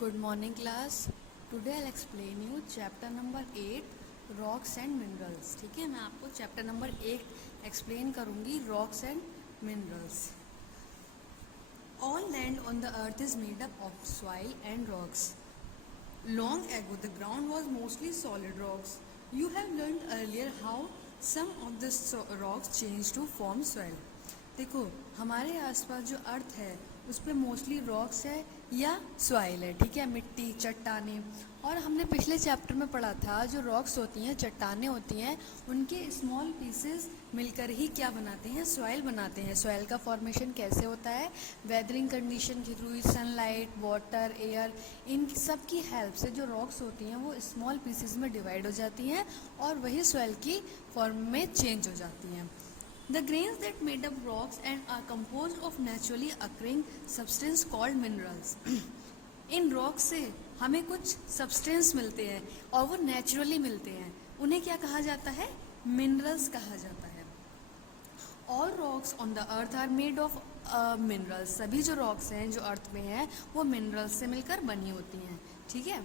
Good morning class. Today I'll explain you chapter number 8 rocks and minerals. ठीक है, मैं आपको चैप्टर नंबर 8 एक्सप्लेन करूँगी rocks and minerals. All land on the earth is made up of soil and rocks. Long ago the ground was mostly solid rocks. You have learned earlier how some of the rocks changed to form soil. देखो, हमारे आसपास जो अर्थ है उस पर mostly rocks है या soil है, ठीक है, मिट्टी, चट्टाने। और हमने पिछले चैप्टर में पढ़ा था जो रॉक्स होती हैं, चट्टाने होती हैं, उनके स्मॉल पीसेस मिलकर ही क्या बनाते हैं, सॉइल बनाते हैं। सॉइल का फॉर्मेशन कैसे होता है, वेदरिंग कंडीशन के थ्रू, सनलाइट, वाटर, एयर, इन सब की हेल्प से जो रॉक्स होती हैं वो स्मॉल पीसेस में डिवाइड हो जाती हैं और वही सॉइल की फॉर्म में चेंज हो जाती हैं। The grains that made up rocks and are composed of naturally occurring substance called minerals. In rocks से हमें कुछ सब्सटेंस मिलते हैं और वो नेचुरली मिलते हैं, उन्हें क्या कहा जाता है, मिनरल्स कहा जाता है। All rocks on the earth are made of minerals. सभी जो रॉक्स हैं जो अर्थ में हैं वो मिनरल्स से मिलकर बनी होती हैं, ठीक है।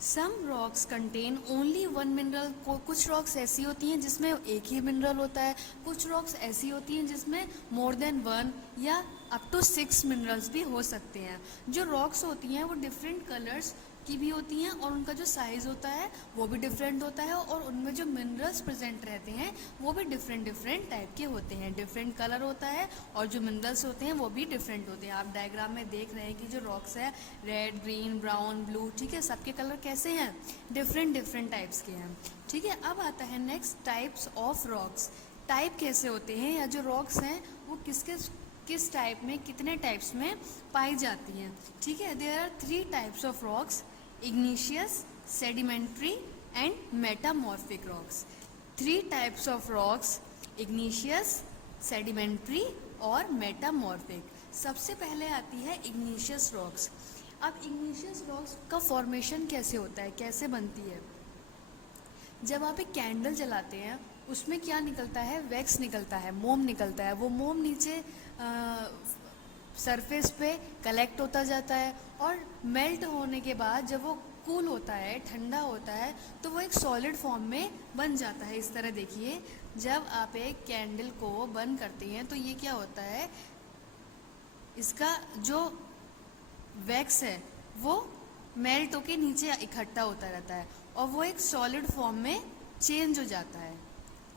Some rocks contain only one mineral. कुछ रॉक्स ऐसी होती हैं जिसमें एक ही मिनरल होता है, कुछ रॉक्स ऐसी होती हैं जिसमें मोर देन वन या अप टू 6 मिनरल्स भी हो सकते हैं। जो रॉक्स होती हैं वो डिफरेंट कलर्स की भी होती हैं और उनका जो साइज़ होता है वो भी डिफरेंट होता है और उनमें जो मिनरल्स प्रेजेंट रहते हैं वो भी डिफरेंट डिफरेंट टाइप के होते हैं। डिफरेंट कलर होता है और जो मिनरल्स होते हैं वो भी डिफरेंट होते हैं। आप डायग्राम में देख रहे हैं कि जो रॉक्स है रेड, ग्रीन, ब्राउन, ब्लू, ठीक है, सबके कलर कैसे हैं, डिफरेंट डिफरेंट टाइप्स के हैं, ठीक है। अब आता है next types of rocks. Type कैसे होते हैं या जो रॉक्स हैं वो किस टाइप में, कितने टाइप्स में पाई जाती हैं, ठीक है। There are 3 types of rocks, igneous, sedimentary and metamorphic rocks. 3 types of rocks, igneous, sedimentary और metamorphic. सबसे पहले आती है igneous rocks. अब igneous rocks का फॉर्मेशन कैसे होता है, कैसे बनती है। जब आप एक कैंडल जलाते हैं उसमें क्या निकलता है, वैक्स निकलता है, मोम निकलता है। वो मोम नीचे सरफेस पे कलेक्ट होता जाता है और मेल्ट होने के बाद जब वो कूल होता है, ठंडा होता है, तो वो एक सॉलिड फॉर्म में बन जाता है। इस तरह देखिए, जब आप एक कैंडल को बंद करते हैं तो ये क्या होता है, इसका जो वैक्स है वो मेल्ट होके नीचे इकट्ठा होता रहता है और वो एक सॉलिड फॉर्म में चेंज हो जाता है,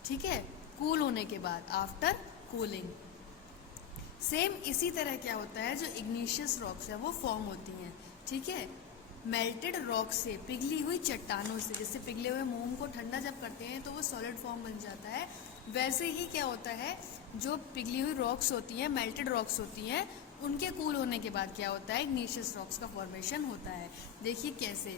ठीक है, कूल होने के बाद, आफ्टर कूलिंग। सेम इसी तरह क्या होता है, जो इग्निशियस रॉक्स है वो फॉर्म होती हैं, ठीक है, मेल्टेड रॉक से, पिघली हुई चट्टानों से। जैसे पिघले हुए मोम को ठंडा जब करते हैं तो वो सॉलिड फॉर्म बन जाता है, वैसे ही क्या होता है, जो पिघली हुई रॉक्स होती हैं, मेल्टेड रॉक्स होती हैं, उनके कूल होने के बाद क्या होता है, इग्निशियस रॉक्स का फॉर्मेशन होता है। देखिए कैसे,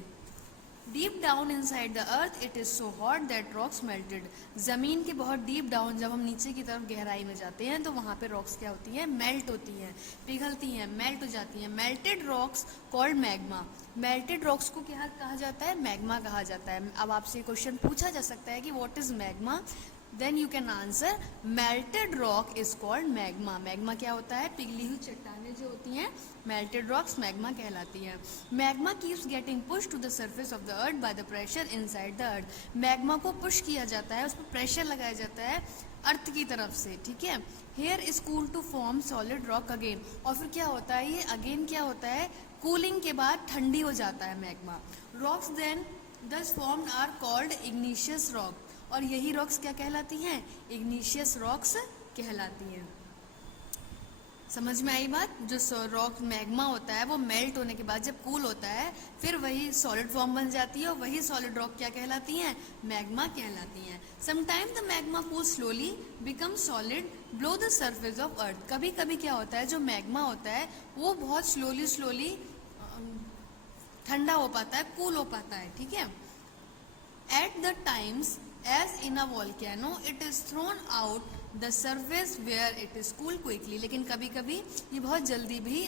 deep down inside the earth it is so hot that rocks melted. ज़मीन के बहुत डीप डाउन, जब हम नीचे की तरफ गहराई में जाते हैं तो वहाँ पे रॉक्स क्या होती हैं, मेल्ट होती हैं, पिघलती हैं, मेल्ट हो जाती हैं। Melted rocks called magma. Melted rocks को क्या कहा जाता है, मैग्मा कहा जाता है। अब आपसे क्वेश्चन पूछा जा सकता है कि what is magma, then you can answer melted rock is called magma. Magma क्या होता है, पिघली हुई चट्टानें जो होती हैं, मेल्टेड रॉक्स मैग्मा कहलाती हैं। Magma keeps getting push to the surface of the earth by the pressure inside the earth. Magma को पुश किया जाता है, उस पर प्रेशर लगाया जाता है अर्थ की तरफ से, ठीक है। Here is cool to form solid rock again. और फिर क्या होता है, ये अगेन क्या होता है, कूलिंग के बाद ठंडी हो जाता है magma. Rocks then thus formed are called igneous rock. और यही रॉक्स क्या कहलाती हैं, इग्निशियस रॉक्स कहलाती हैं। समझ में आई बात। जो रॉक मैग्मा होता है वो मेल्ट होने के बाद जब कूल होता है फिर वही सॉलिड फॉर्म बन जाती है और वही सॉलिड रॉक क्या कहलाती हैं, मैग्मा कहलाती हैं। Sometime the magma cool slowly become solid blow the surface of earth. कभी कभी क्या होता है, जो मैग्मा होता है वो बहुत स्लोली ठंडा हो पाता है, कूल हो पाता है, ठीक है। At the times as in a volcano it is thrown out the surface where it is cool quickly। लेकिन कभी कभी ये बहुत जल्दी भी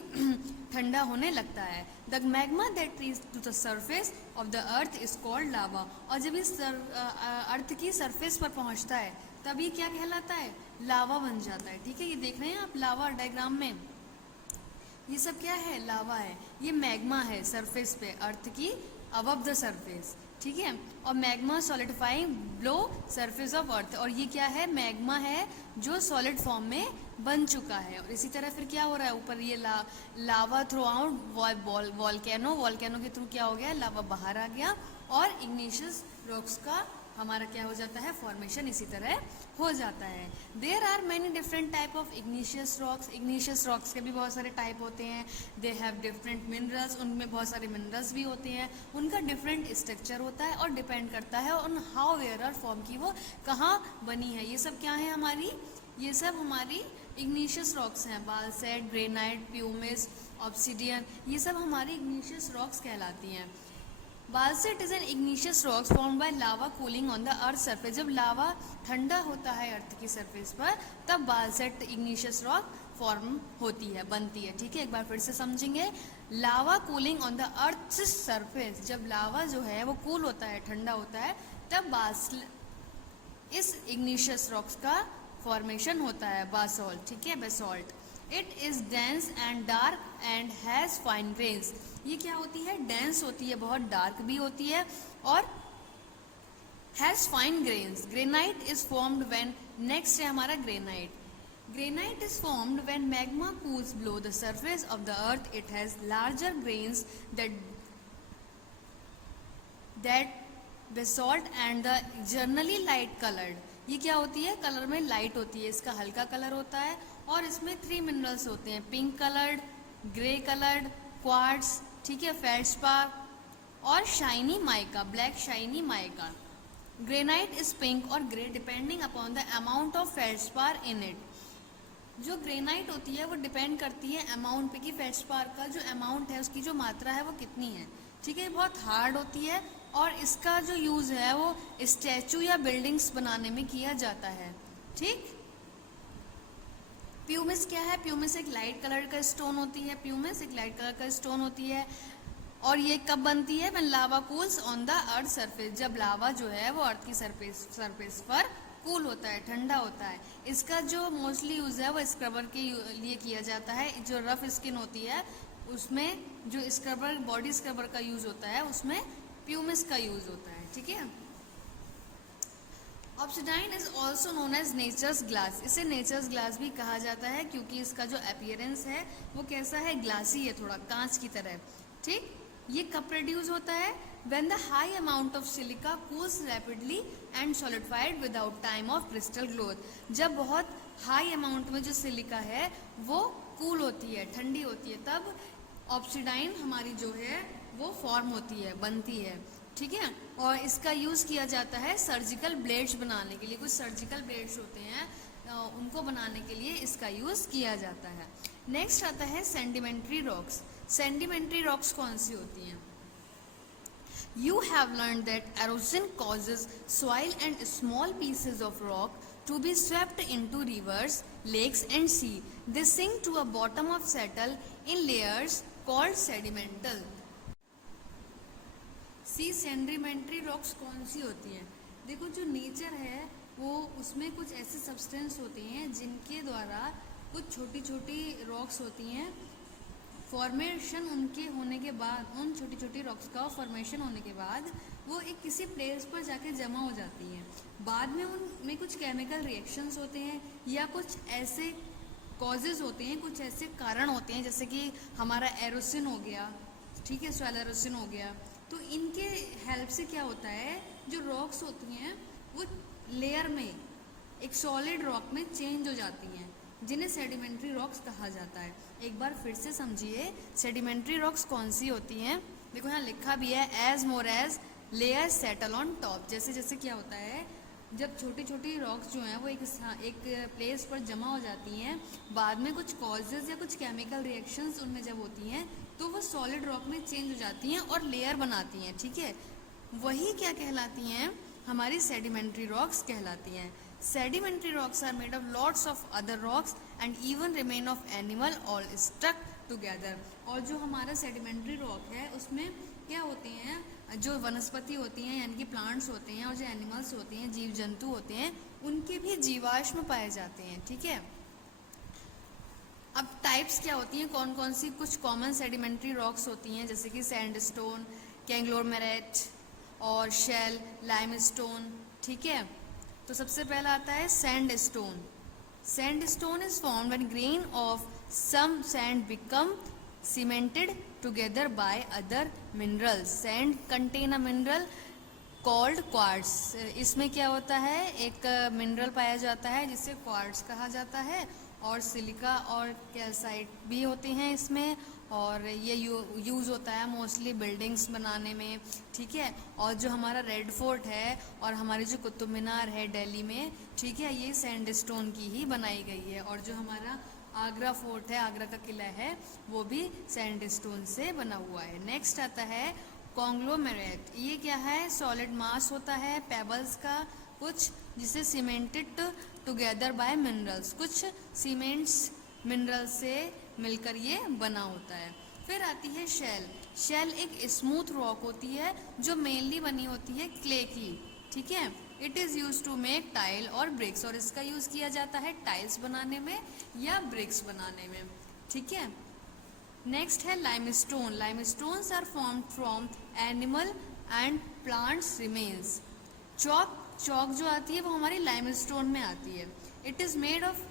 ठंडा होने लगता है। the magma that reaches to the surface of the earth is called lava। और जब इस अर्थ की सरफेस पर पहुंचता है तब ये क्या कहलाता है, लावा बन जाता है, ठीक है। ये देख रहे हैं आप लावा डायग्राम में, ये सब क्या है, लावा है। ये मैग्मा है सरफेस पे, अर्थ की अबव द सरफेस, ठीक है। और magma solidifying below surface of earth, और ये क्या है, मैग्मा है जो सॉलिड फॉर्म में बन चुका है। और इसी तरह फिर क्या हो रहा है, ऊपर ये लावा थ्रू आउट वॉल्केनो के थ्रू क्या हो गया, लावा बाहर आ गया, और इग्निशियस रॉक्स का हमारा क्या हो जाता है, फॉर्मेशन इसी तरह हो जाता है। There are many different type of igneous rocks. Igneous rocks के भी बहुत सारे टाइप होते हैं। दे हैव डिफरेंट मिनरल्स, उनमें बहुत सारे मिनरल्स भी होते हैं। उनका डिफरेंट स्ट्रक्चर होता है और डिपेंड करता है on how where are form की वो कहाँ बनी है। ये सब क्या है हमारी, ये सब हमारी इग्निशियस रॉक्स हैं। बालसेट, ग्रेनाइट, प्यूमिस, ऑब्सिडियन, ये सब हमारी इग्निशियस रॉक्स कहलाती हैं। Basalt is an igneous rocks form by lava cooling on the earth surface. जब लावा ठंडा होता है अर्थ की सरफेस पर, तब बालसेट इग्निशियस रॉक फॉर्म होती है, बनती है, ठीक है। एक बार फिर से समझेंगे, lava cooling on the earth surface, जब लावा जो है वो कूल होता है, ठंडा होता है, तब इस इग्निशियस रॉक्स का फॉर्मेशन होता है, बासॉल्ट, ठीक है, basalt. It is dense and dark and has fine grains. ये क्या होती है, डेंस होती है, बहुत डार्क भी होती है, और has fine grains. Granite is formed when, next है हमारा granite. Granite is formed when magma cools below the surface of the earth. It has larger grains that basalt and the generally light coloured. ये क्या होती है, colour में light होती है, इसका हल्का कलर होता है, और इसमें 3 मिनरल्स होते हैं, pink coloured, grey coloured, quartz, ठीक है, फेल्डस्पार, और shiny mica, black shiny mica. Granite is pink और grey depending upon the amount of feldspar in it. जो ग्रेनाइट होती है वो डिपेंड करती है अमाउंट पे, कि फेल्डस्पार का जो अमाउंट है, उसकी जो मात्रा है वो कितनी है, ठीक है। बहुत हार्ड होती है, और इसका जो यूज़ है वो स्टैचू या बिल्डिंग्स बनाने में किया जाता है, ठीक। प्यूमिस क्या है, प्यूमिस एक लाइट कलर का स्टोन होती है, प्यूमिस एक लाइट कलर का स्टोन होती है, और ये कब बनती है, when lava cools on the earth surface, जब लावा जो है वो अर्थ की सरफेस पर कूल होता है, ठंडा होता है। इसका जो मोस्टली यूज़ है वो स्क्रबर के लिए किया जाता है। जो रफ स्किन होती है उसमें जो स्क्रबर, बॉडी स्क्रबर का यूज़ होता है, उसमें प्यूमिस का यूज़ होता है, ठीक है। Obsidian is also known as nature's glass. इसे नेचर्स ग्लास भी कहा जाता है, क्योंकि इसका जो अपीयरेंस है वो कैसा है, ग्लासी है, थोड़ा कांच की तरह, ठीक। ये कब प्रोड्यूस होता है, when the high amount of silica cools rapidly and solidified without time of crystal growth. जब बहुत हाई अमाउंट में जो सिलिका है वो कूल होती है, ठंडी होती है, तब ऑब्सिडाइन हमारी जो है वो फॉर्म होती है, बनती है, ठीक है। और इसका यूज़ किया जाता है सर्जिकल ब्लेड्स बनाने के लिए। कुछ सर्जिकल ब्लेड्स होते हैं, उनको बनाने के लिए इसका यूज़ किया जाता है। नेक्स्ट आता है सेंडिमेंट्री रॉक्स। सेंडिमेंट्री रॉक्स कौन सी होती हैं? You have learned that erosion causes soil and small pieces of rock to be swept into rivers, lakes and sea. They sink to a bottom of settle in layers called sedimental. सी sedimentary rocks कौन सी होती हैं? देखो, जो nature है वो उसमें कुछ ऐसे सब्सटेंस होते हैं जिनके द्वारा कुछ छोटी छोटी रॉक्स होती हैं, फॉर्मेशन उनके होने के बाद, उन छोटी छोटी रॉक्स का फॉर्मेशन होने के बाद वो एक किसी प्लेस पर जाके जमा हो जाती हैं। बाद में उनमें कुछ केमिकल रिएक्शंस होते हैं या कुछ ऐसे कॉजेज़ होते हैं, कुछ ऐसे कारण होते हैं, जैसे कि हमारा एरोसिन हो गया, ठीक है, सॉइल एरोसिन हो गया। तो इनके हेल्प से क्या होता है, जो रॉक्स होती हैं वो लेयर में एक सॉलिड रॉक में चेंज हो जाती हैं, जिन्हें सेडिमेंट्री रॉक्स कहा जाता है। एक बार फिर से समझिए, सेडिमेंट्री रॉक्स कौन सी होती हैं। देखो यहाँ लिखा भी है, as more as layers settle on top. जैसे जैसे क्या होता है, जब छोटी छोटी रॉक्स जो हैं वो एक प्लेस पर जमा हो जाती हैं, बाद में कुछ कॉजेज़ या कुछ केमिकल रिएक्शंस उनमें जब होती हैं तो वो सॉलिड रॉक में चेंज हो जाती हैं और लेयर बनाती हैं, ठीक है। वही क्या कहलाती हैं, हमारी सेडिमेंट्री रॉक्स कहलाती हैं। Sedimentary rocks are made of lots of other rocks and even remain of animal all stuck together. और जो हमारा सेडिमेंट्री रॉक है उसमें क्या होते हैं, जो वनस्पति होती हैं यानी कि प्लांट्स होते हैं, और जो एनिमल्स होते हैं, जीव जंतु होते हैं, उनके भी जीवाश्म पाए जाते हैं, ठीक है। अब टाइप्स क्या होती हैं, कौन कौन सी कुछ कॉमन सेडिमेंट्री रॉक्स होती हैं, जैसे कि सैंडस्टोन, कैंग्लोमेरेट और शेल, लाइमस्टोन। ठीक है, तो सबसे पहला आता है sandstone. Sandstone is formed when grain of some sand become cemented together by other minerals. Sand contain a mineral called quartz. इसमें क्या होता है, एक मिनरल पाया जाता है जिसे क्वार्ट्स कहा जाता है, और सिलिका और कैल्साइट भी होते हैं इसमें, और ये यूज़ होता है मोस्टली बिल्डिंग्स बनाने में। ठीक है, और जो हमारा रेड फोर्ट है और हमारी जो कुतुब मीनार है दिल्ली में, ठीक है, ये सैंडस्टोन की ही बनाई गई है। और जो हमारा आगरा फोर्ट है, आगरा का किला है, वो भी सैंडस्टोन से बना हुआ है। नेक्स्ट आता है कॉन्ग्लोमेरेट। ये क्या है, सॉलिड मास होता है पेबल्स का कुछ, जिसे सीमेंटेड टुगेदर बाय मिनरल्स, कुछ सीमेंट्स मिनरल से मिलकर ये बना होता है। फिर आती है शेल। शेल एक स्मूथ रॉक होती है जो मेनली बनी होती है क्ले की। ठीक है, it is use to make tile और ब्रिक्स, और इसका यूज़ किया जाता है टाइल्स बनाने में या ब्रिक्स बनाने में। ठीक है, नेक्स्ट है limestone. Limestones are formed from animal and plants remains. Chalk जो आती है वो हमारी लाइमस्टोन में आती है। It is made of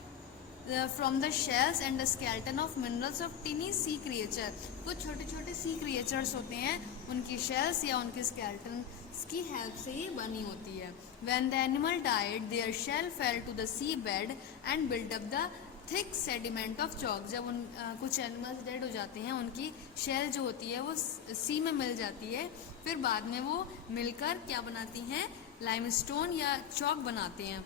from the shells and the skeleton of minerals of tiny sea creature. कुछ छोटे छोटे सी क्रिएचर्स होते हैं, उनकी शेल्स या उनके स्केल्टन की हेल्प से ये बनी होती है। When the animal died their shell fell to the sea bed and build up the thick sediment of chalk. जब कुछ एनिमल्स डेड हो जाते हैं, उनकी शेल जो होती है वो सी में मिल जाती है, फिर बाद में वो मिलकर क्या बनाती हैं, लाइमस्टोन या चॉक बनाते हैं।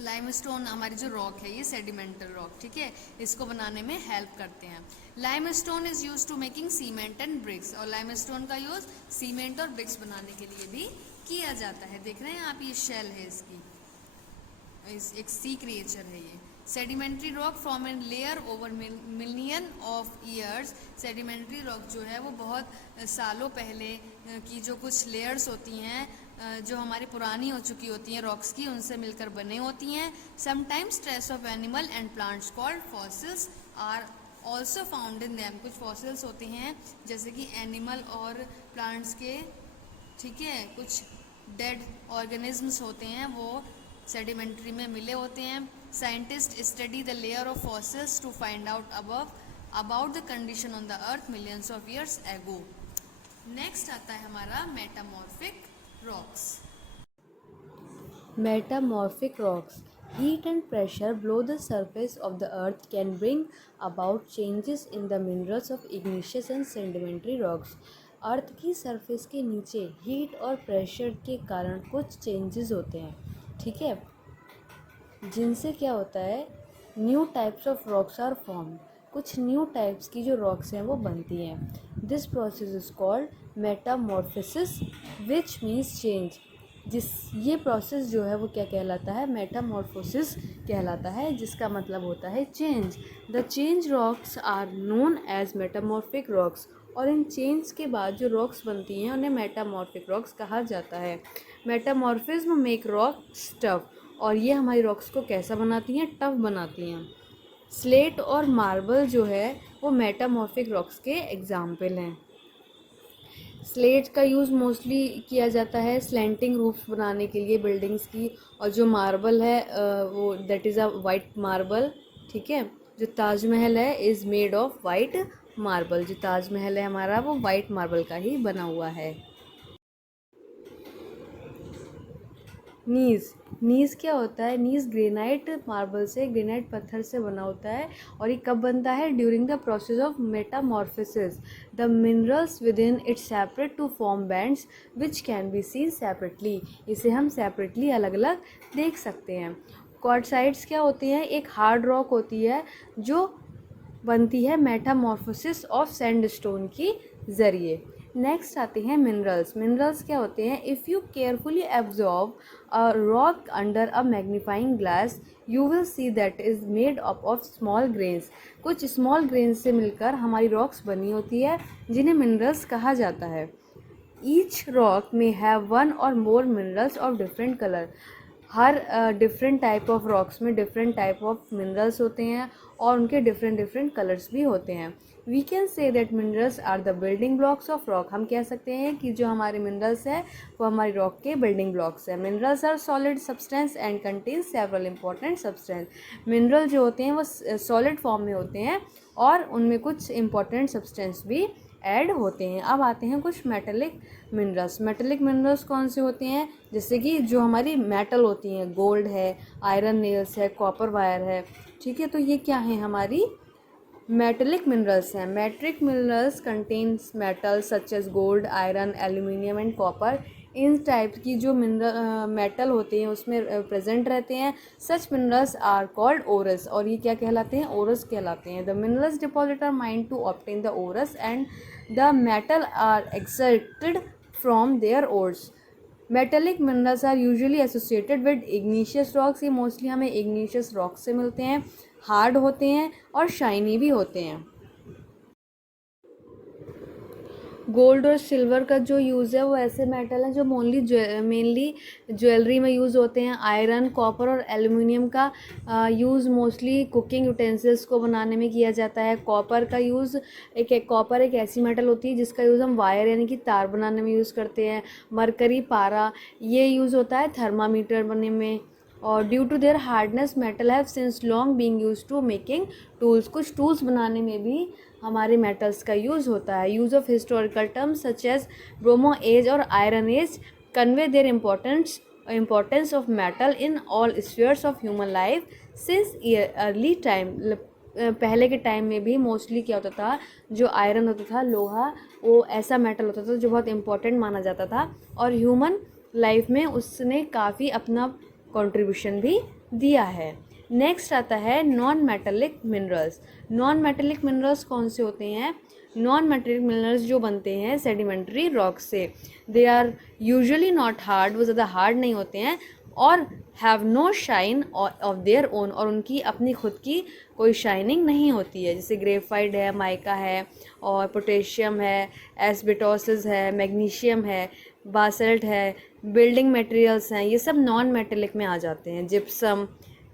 लाइमस्टोन हमारी जो रॉक है, ये सेडिमेंटल रॉक, ठीक है, इसको बनाने में हेल्प करते हैं। Limestone is use to making cement and bricks. और लाइमस्टोन का यूज सीमेंट और ब्रिक्स बनाने के लिए भी किया जाता है। देख रहे हैं आप, ये शेल है इसकी, एक सी क्रिएचर है ये। Sedimentary rock from an layer over million of years. Sedimentary rock जो है वो बहुत सालों पहले की जो कुछ लेयर्स होती हैं, जो हमारी पुरानी हो चुकी होती हैं रॉक्स की, उनसे मिलकर बने होती हैं। Sometimes trace of animal and plants called fossils are also found in them. कुछ फॉसिल्स होते हैं जैसे कि एनिमल और प्लांट्स के, ठीक है, कुछ डेड ऑर्गेनिजम्स होते हैं वो सेडिमेंट्री में मिले होते हैं। Scientist study the layer of fossils to find out about the condition on the earth millions of years ago. Next आता है हमारा metamorphic rocks. Metamorphic rocks. Heat and pressure below the surface of the earth can bring about changes in the minerals of igneous and sedimentary rocks. अर्थ की surface के नीचे heat और pressure के कारण कुछ चेंजेस होते हैं, ठीक है, जिनसे क्या होता है, new types of rocks are form. कुछ न्यू टाइप्स की जो रॉक्स हैं वो बनती हैं। This process is called metamorphosis which means change. ये प्रोसेस जो है वो क्या कहलाता है, मेटामॉर्फोसिस कहलाता है, जिसका मतलब होता है change. The change rocks are known as metamorphic rocks. और इन चेंज के बाद जो रॉक्स बनती हैं उन्हें मेटामॉर्फिक रॉक्स कहा जाता है। Metamorphism make rock tough. और ये हमारी रॉक्स को कैसा बनाती हैं, टफ बनाती हैं। स्लेट और मार्बल जो है वो मेटामॉर्फिक रॉक्स के एग्जाम्पल हैं। स्लेट का यूज़ मोस्टली किया जाता है स्लैंटिंग रूफ्स बनाने के लिए बिल्डिंग्स की। और जो मार्बल है वो that is a white marble, ठीक है। जो ताजमहल है is made of white marble. जो ताजमहल है हमारा वो वाइट मार्बल का ही बना हुआ है। नीज़ क्या होता है, नीज़ ग्रेनाइट मार्बल से, ग्रेनाइट पत्थर से बना होता है। और ये कब बनता है, during the process of metamorphosis. The minerals within it separate to form bands which can be seen separately. इसे हम सेपरेटली अलग अलग देख सकते हैं। क्वार्टसाइट्स क्या होती हैं, एक हार्ड रॉक होती है जो बनती है मेटामॉर्फोसिस ऑफ सैंडस्टोन की ज़रिए। नेक्स्ट आते हैं मिनरल्स। मिनरल्स क्या होते हैं, if you carefully absorb a rock under a magnifying glass you will see that is made up of small grains. कुछ स्मॉल ग्रेन्स से मिलकर हमारी रॉक्स बनी होती है जिन्हें मिनरल्स कहा जाता है। ईच रॉक में हैव वन और more minerals of different colour. हर डिफरेंट टाइप ऑफ रॉक्स में डिफरेंट टाइप ऑफ मिनरल्स होते हैं और उनके डिफरेंट डिफरेंट कलर्स भी होते हैं। We can say that minerals are the building blocks of rock. हम कह सकते हैं कि जो हमारे मिनरल्स हैं वो हमारी रॉक के बिल्डिंग ब्लॉक्स हैं। Minerals are solid substance and contain several important substance. Mineral जो होते हैं वो सॉलिड फॉर्म में होते हैं और उनमें कुछ इंपॉर्टेंट सब्सटेंस भी ऐड होते हैं। अब आते हैं कुछ मेटेलिक मिनरल्स। मेटेलिक मिनरल्स कौन से होते हैं? जैसे कि जो हमारी मेटल होती हैं, गोल्ड है, आयरन नेल्स है, कॉपर वायर है, ठीक है, तो ये क्या है? हमारी मेटेलिक मिनरल्स हैं। Metallic minerals contains metals such as gold, iron, aluminium and copper. इन टाइप की जो मिनरल मेटल होते हैं उसमें प्रेजेंट रहते हैं। Such minerals are called ores, और ये क्या कहलाते हैं? ओरस कहलाते हैं। The minerals deposit are mined to obtain the ores and the metal are extracted from their ores. Metallic minerals are usually associated with igneous rocks. ये mostly हमें igneous rock से मिलते हैं, हार्ड होते हैं और शाइनी भी होते हैं। गोल्ड और सिल्वर का जो यूज़ है वो ऐसे मेटल हैं जो मेनली ज्वेलरी में यूज़ होते हैं। आयरन, कॉपर और एल्युमिनियम का यूज़ मोस्टली कुकिंग यूटेंसिल्स को बनाने में किया जाता है। कॉपर का यूज़ कॉपर एक ऐसी मेटल होती है जिसका यूज़ हम वायर यानी कि तार बनाने में यूज़ करते हैं। मरकरी, पारा, ये यूज़ होता है थर्मामीटर बनने में। और due to their hardness metal have since long being use to making tools. कुछ टूल्स बनाने में भी हमारे मेटल्स का यूज़ होता है। Use of historical terms such as bronze age और iron age convey their importance of metal in all spheres of human life since early time. पहले के टाइम में भी मोस्टली क्या होता था, जो आयरन होता था, लोहा, वो ऐसा मेटल होता था जो बहुत इंपॉर्टेंट माना जाता था और ह्यूमन लाइफ में उसने काफ़ी अपना कंट्रीब्यूशन भी दिया है। नेक्स्ट आता है non metallic minerals. Non metallic minerals कौन से होते हैं? नॉन मेटेलिक मिनरल्स जो बनते हैं सेडिमेंट्री रॉक से। They are usually not hard, वो ज़्यादा हार्ड नहीं होते हैं और have no shine of their own, और उनकी अपनी खुद की कोई शाइनिंग नहीं होती है। जैसे ग्रेफाइट है, माइका है और पोटेशियम है, एस्बेटोसिस है, मैग्नीशियम है, बासल्ट है, बिल्डिंग मटेरियल्स हैं, ये सब नॉन मेटेलिक में आ जाते हैं। जिप्सम,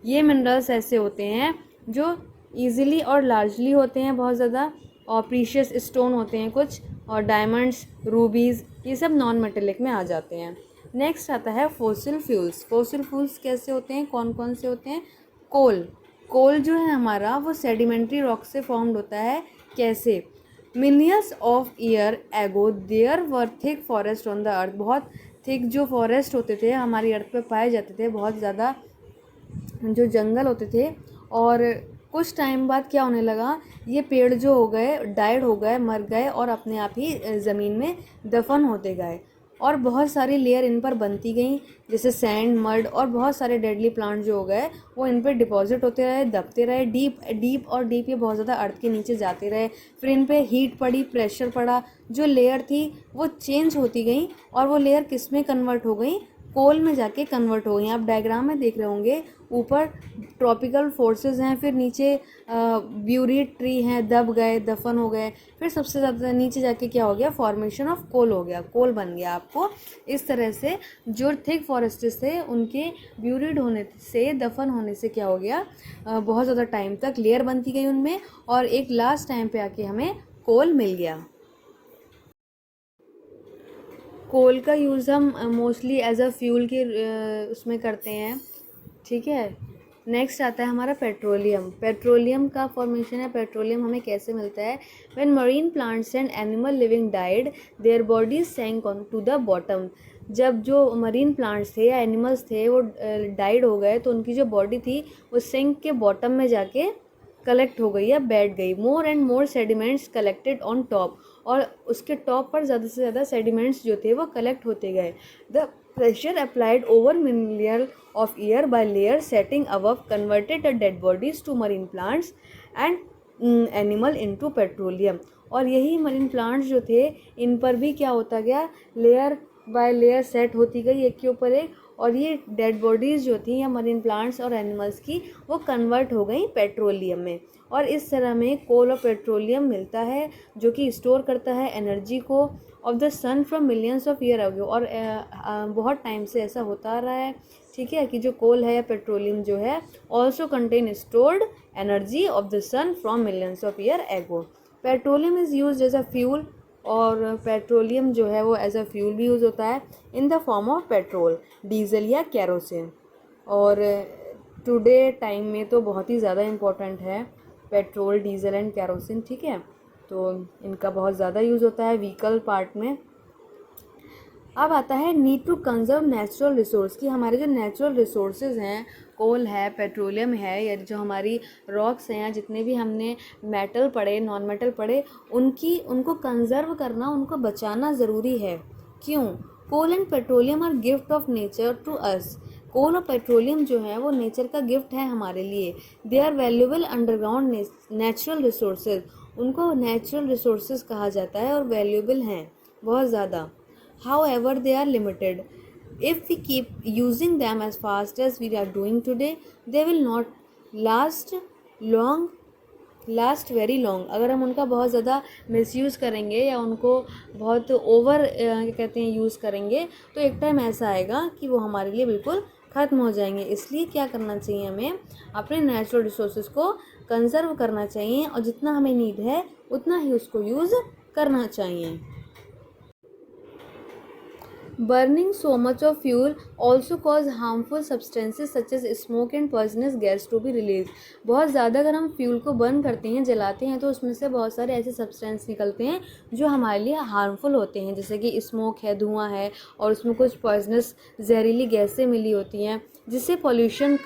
ये मिनरल्स ऐसे होते हैं जो ईजिली और लार्जली होते हैं बहुत ज़्यादा, और प्रीशियस स्टोन होते हैं कुछ, और डायमंड्स, रूबीज़, ये सब नॉन मेटेलिक में आ जाते हैं। नेक्स्ट आता है फॉसिल फ्यूल्स। फॉसिल फ्यूल्स कैसे होते हैं, कौन कौन से होते हैं? कोल जो है हमारा वो सेडिमेंट्री रॉक से फॉर्म्ड होता है। कैसे? Millions of year ago there were thick forest on the earth. बहुत थिक जो फॉरेस्ट होते थे हमारी अर्थ पे पाए जाते थे, बहुत ज़्यादा जो जंगल होते थे, और कुछ टाइम बाद क्या होने लगा, ये पेड़ जो हो गए, डाइड हो गए, मर गए और अपने आप ही ज़मीन में दफन होते गए, और बहुत सारी लेयर इन पर बनती गई, जैसे सैंड, मड, और बहुत सारे डेडली प्लांट जो हो गए वो इन पर डिपॉजिट होते रहे, दबते रहे, डीप ये बहुत ज़्यादा अर्थ के नीचे जाते रहे। फिर इन पे हीट पड़ी, प्रेशर पड़ा, जो लेयर थी वो चेंज होती गई और वो लेयर किस में कन्वर्ट हो गई? कोल में जाके कन्वर्ट हो गई। आप डायग्राम में देख रहे होंगे, ऊपर ट्रॉपिकल फोर्सेस हैं, फिर नीचे ब्यूरीड ट्री हैं, दब गए, दफन हो गए, फिर सबसे ज़्यादा नीचे जाके क्या हो गया? फॉर्मेशन ऑफ कोल हो गया, कोल बन गया आपको। इस तरह से जो थिक फॉरेस्ट्स थे उनके ब्यूरीड होने से, दफन होने से क्या हो गया? बहुत ज़्यादा टाइम तक लेयर बनती गई उनमें, और एक लास्ट टाइम पे आके हमें कोल मिल गया। कोल का यूज़ हम मोस्टली एज अ फ्यूल के उसमें करते हैं, ठीक है। नेक्स्ट आता है हमारा पेट्रोलियम। पेट्रोलियम का फॉर्मेशन है। पेट्रोलियम हमें कैसे मिलता है? When marine plants and animal living died their bodies sank on to the bottom. जब जो मरीन प्लांट्स थे या एनिमल्स थे वो डाइड हो गए तो उनकी जो बॉडी थी वो सिंक के बॉटम में जाके कलेक्ट हो गई या बैठ गई। मोर and more sediments collected on top, और उसके टॉप पर ज़्यादा से ज़्यादा सेडिमेंट्स जो थे वो कलेक्ट होते गए। The pressure applied over million of year by layer setting above converted the dead bodies to marine plants and animal into petroleum। और यही मरीन प्लांट्स जो थे इन पर भी क्या होता गया? लेयर बाय लेयर सेट होती गई एक के ऊपर एक, और ये डेड बॉडीज़ जो थी या मरीन प्लांट्स और एनिमल्स की वो कन्वर्ट हो गई पेट्रोलियम में, और इस तरह में कोल और पेट्रोलियम मिलता है जो कि स्टोर करता है एनर्जी को of the sun from millions of year ago. और बहुत टाइम से ऐसा होता आ रहा है, ठीक है, कि जो कोल है या पेट्रोलियम जो है also contain stored energy of the sun from millions of year ago. Petroleum is use as a fuel, और पेट्रोलियम जो है वो एज अ फ्यूल भी यूज़ होता है in the form of petrol, diesel या कैरोसिन। और टुडे टाइम में तो बहुत ही ज़्यादा इम्पोर्टेंट है पेट्रोल, डीजल एंड कैरोसिन, ठीक है, तो इनका बहुत ज़्यादा यूज़ होता है व्हीकल पार्ट में। अब आता है need to conserve natural resource, कि हमारे जो नेचुरल रिसोर्सेज हैं, कोल है, पेट्रोलियम है, या जो हमारी रॉक्स हैं, या जितने भी हमने मेटल पढ़े, नॉन मेटल पढ़े, उनको कंजर्व करना, उनको बचाना ज़रूरी है। क्यों? Coal and petroleum are gift of nature to us. Coal और पेट्रोलियम जो है वो नेचर का गिफ्ट है हमारे लिए। They are valuable underground natural resources, उनको नेचुरल रिसोर्सेज कहा जाता है और वैल्यूएबल हैं बहुत ज़्यादा। However, they are limited. If we keep using them as fast as we are doing today, they will not last very long. अगर हम उनका बहुत ज़्यादा मिसयूज़ करेंगे या उनको बहुत ओवर कहते हैं यूज़ करेंगे, तो एक टाइम ऐसा आएगा कि वो हमारे लिए बिल्कुल ख़त्म हो जाएंगे। इसलिए क्या करना चाहिए, हमें अपने नेचुरल रिसोर्सेज को कंजर्व करना चाहिए, और जितना हमें नीड है उतना ही उसको यूज़ करना चाहिए। Burning so much of fuel also cause harmful substances such as smoke and poisonous gas to be released. बहुत ज़्यादा अगर हम फ्यूल को बर्न करते हैं, जलाते हैं, तो उसमें से बहुत सारे ऐसे सब्सटेंस निकलते हैं जो हमारे लिए हार्मफुल होते हैं, जैसे कि स्मोक है, धुआं है, और उसमें कुछ पॉइजनस जहरीली गैसें मिली होती हैं, जिससे पोल्यूशन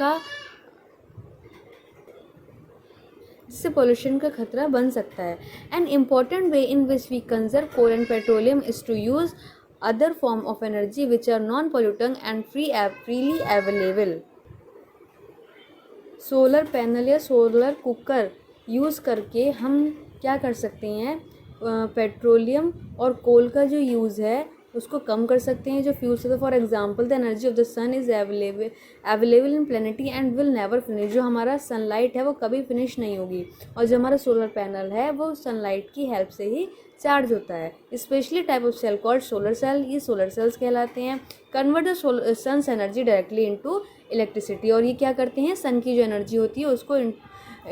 का खतरा बन सकता है। An important way in which we conserve coal and petroleum is to use other form of energy which are non-polluting and freely available. Solar panel या सोलर कुकर यूज़ करके हम क्या कर सकते हैं, पेट्रोलियम और कोल का जो यूज़ है उसको कम कर सकते हैं, जो फ्यूल्स है। For example, the energy of the sun is available in plenty and will never finish. जो हमारा सनलाइट है वो कभी फिनिश नहीं होगी, और जो हमारा सोलर पैनल है वो सनलाइट की हेल्प से ही चार्ज होता है। Specially type of cell called solar cell, ये सोलर सेल्स कहलाते हैं। Convert the sun's energy directly into electricity, और ये क्या करते हैं, सन की जो एनर्जी होती है उसको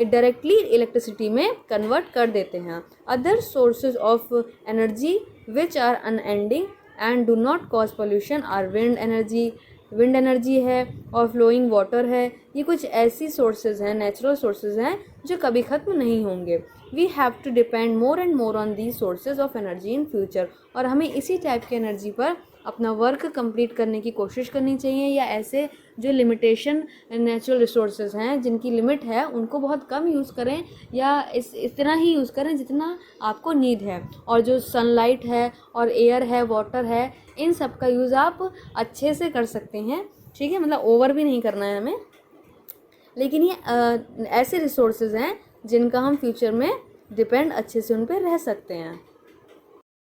डायरेक्टली इलेक्ट्रिसिटी में कन्वर्ट कर देते हैं। Other sources of energy which are unending and do not cause pollution are wind energy है और फ्लोइंग वाटर है। ये कुछ ऐसी सोर्सेज हैं, नेचुरल सोर्सेज हैं जो कभी ख़त्म नहीं होंगे। We have to depend more and more on these sources of energy in future, और हमें इसी टाइप की एनर्जी पर अपना वर्क कंप्लीट करने की कोशिश करनी चाहिए, या ऐसे जो लिमिटेशन नेचुरल रिसोर्सेज हैं जिनकी लिमिट है उनको बहुत कम यूज़ करें, या इतना ही यूज़ करें जितना आपको नीड है। और जो सनलाइट है और एयर है, वाटर है, इन सब का यूज़ आप अच्छे से कर सकते हैं, ठीक है, मतलब ओवर भी नहीं करना है हमें। लेकिन ये ऐसे रिसोर्सेज हैं जिनका हम फ्यूचर में डिपेंड अच्छे से उन पर रह सकते हैं।